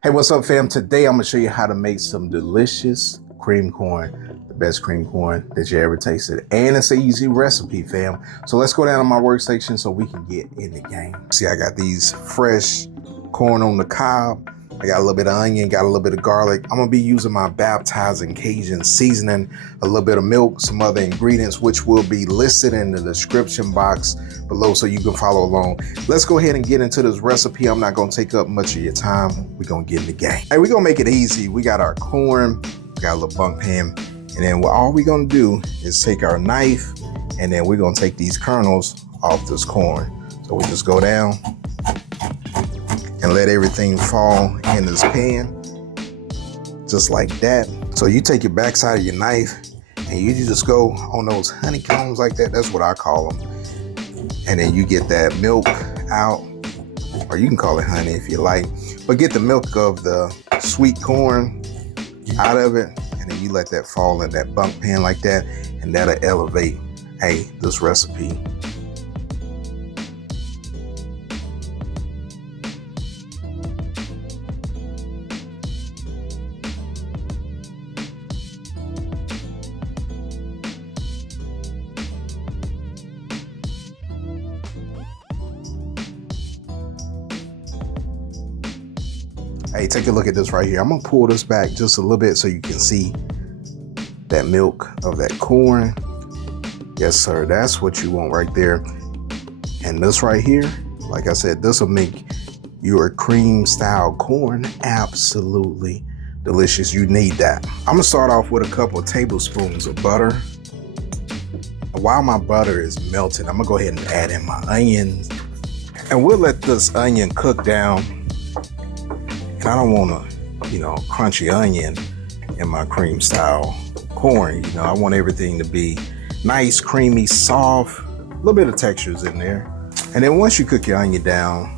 Hey, what's up, fam? Today I'm gonna show you how to make some delicious cream corn, the best cream corn that you ever tasted. And it's an easy recipe, fam. So let's go down to my workstation so we can get in the game. See, I got these fresh corn on the cob. I got a little bit of onion, got a little bit of garlic. I'm gonna be using my baptizing Cajun seasoning, a little bit of milk, some other ingredients, which will be listed in the description box below so you can follow along. Let's go ahead and get into this recipe. I'm not gonna take up much of your time. We're gonna get in the game. Hey, we're gonna make it easy. We got our corn, we got a little bunk pan, and then all we're gonna do is take our knife, and then we're gonna take these kernels off this corn. So we just go down and let everything fall in this pan, just like that. So you take your backside of your knife and you just go on those honeycombs like that. That's what I call them. And then you get that milk out, or you can call it honey if you like, but get the milk of the sweet corn out of it, and then you let that fall in that bunk pan like that, and that'll elevate, hey, this recipe. Hey, take a look at this right here. I'm gonna pull this back just a little bit so you can see that milk of that corn. Yes, sir, that's what you want right there. And this right here, like I said, this will make your cream style corn absolutely delicious. You need that. I'm gonna start off with a couple of tablespoons of butter. While my butter is melting, I'm gonna go ahead and add in my onions. And we'll let this onion cook down. And I don't want a, crunchy onion in my cream style corn. I want everything to be nice, creamy, soft, a little bit of textures in there. And then once you cook your onion down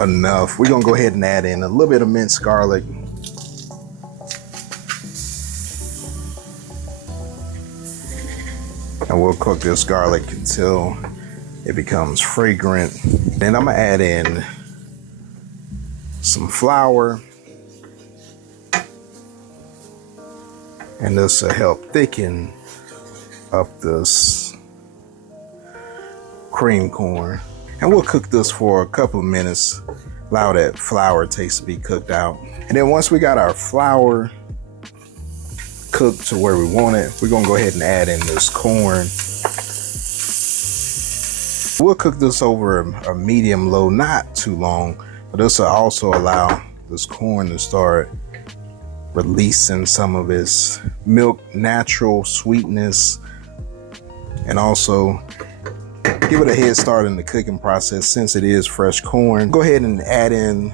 enough, we're gonna go ahead and add in a little bit of minced garlic. And we'll cook this garlic until it becomes fragrant. Then I'm gonna add in some flour, and this will help thicken up this cream corn. And we'll cook this for a couple of minutes, allow that flour taste to be cooked out. And then once we got our flour cooked to where we want it, we're gonna go ahead and add in this corn. We'll cook this over a medium low, not too long. But this will also allow this corn to start releasing some of its milk, natural sweetness, and also give it a head start in the cooking process since it is fresh corn. Go ahead and add in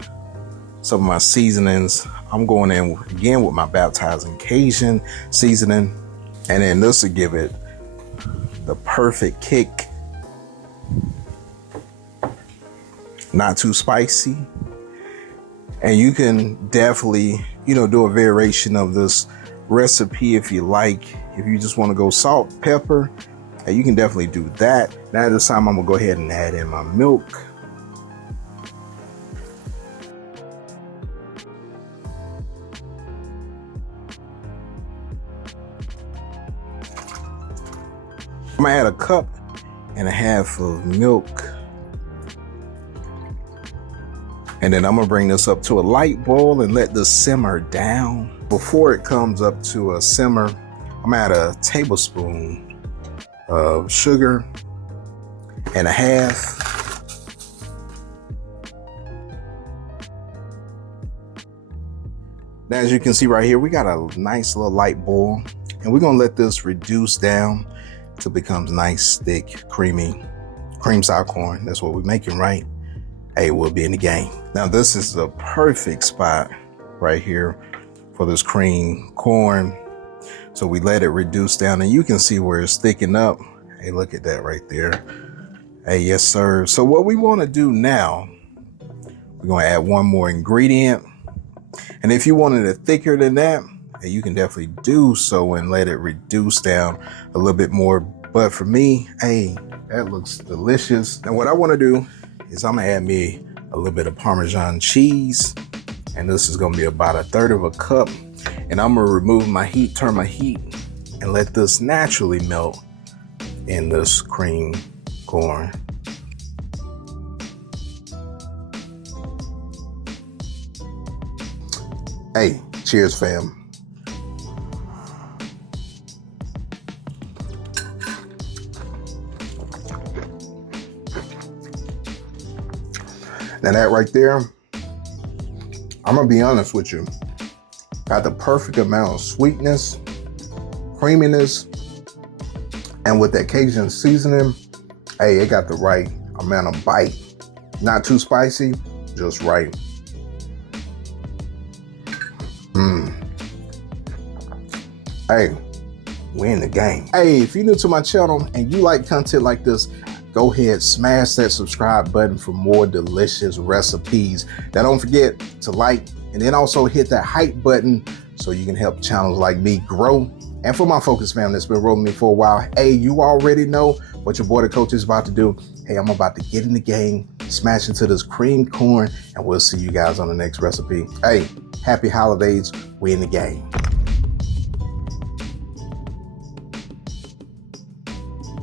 some of my seasonings. I'm going in again with my baptizing Cajun seasoning, and then this will give it the perfect kick. Not too spicy. And you can definitely, do a variation of this recipe if you like. If you just want to go salt, pepper, and you can definitely do that. Now this time I'm gonna go ahead and add in my milk. I'm gonna add 1.5 cups of milk. And then I'm gonna bring this up to a light boil and let this simmer down. Before it comes up to a simmer, I'm gonna add 1 tablespoon of sugar and 1/2. Now, as you can see right here, we got a nice little light boil, and we're gonna let this reduce down till it becomes nice, thick, creamy, cream style corn. That's what we're making, right? Hey, we'll be in the game. Now this is the perfect spot right here for this cream corn. So we let it reduce down, and you can see where it's thickened up. Hey, look at that right there. Hey, yes sir. So what we want to do now, we're going to add one more ingredient. And if you wanted it thicker than that, you can definitely do so and let it reduce down a little bit more. But for me, hey, that looks delicious. And what I want to do is I'm gonna add me a little bit of Parmesan cheese. And this is gonna be about 1/3 of a cup. And I'm gonna remove my heat, turn my heat, and let this naturally melt in this cream corn. Hey, cheers, fam. Now that right there, I'm gonna be honest with you, got the perfect amount of sweetness, creaminess, and with that Cajun seasoning, hey, it got the right amount of bite. Not too spicy, just right. Hey, we in the game. Hey, if you're new to my channel and you like content like this, go ahead, smash that subscribe button for more delicious recipes. Now don't forget to like and then also hit that hype button so you can help channels like me grow. And for my Focus family that's been rolling me for a while, hey, you already know what your boy the coach is about to do. Hey, I'm about to get in the game, smash into this cream corn, and we'll see you guys on the next recipe. Hey, happy holidays. We in the game.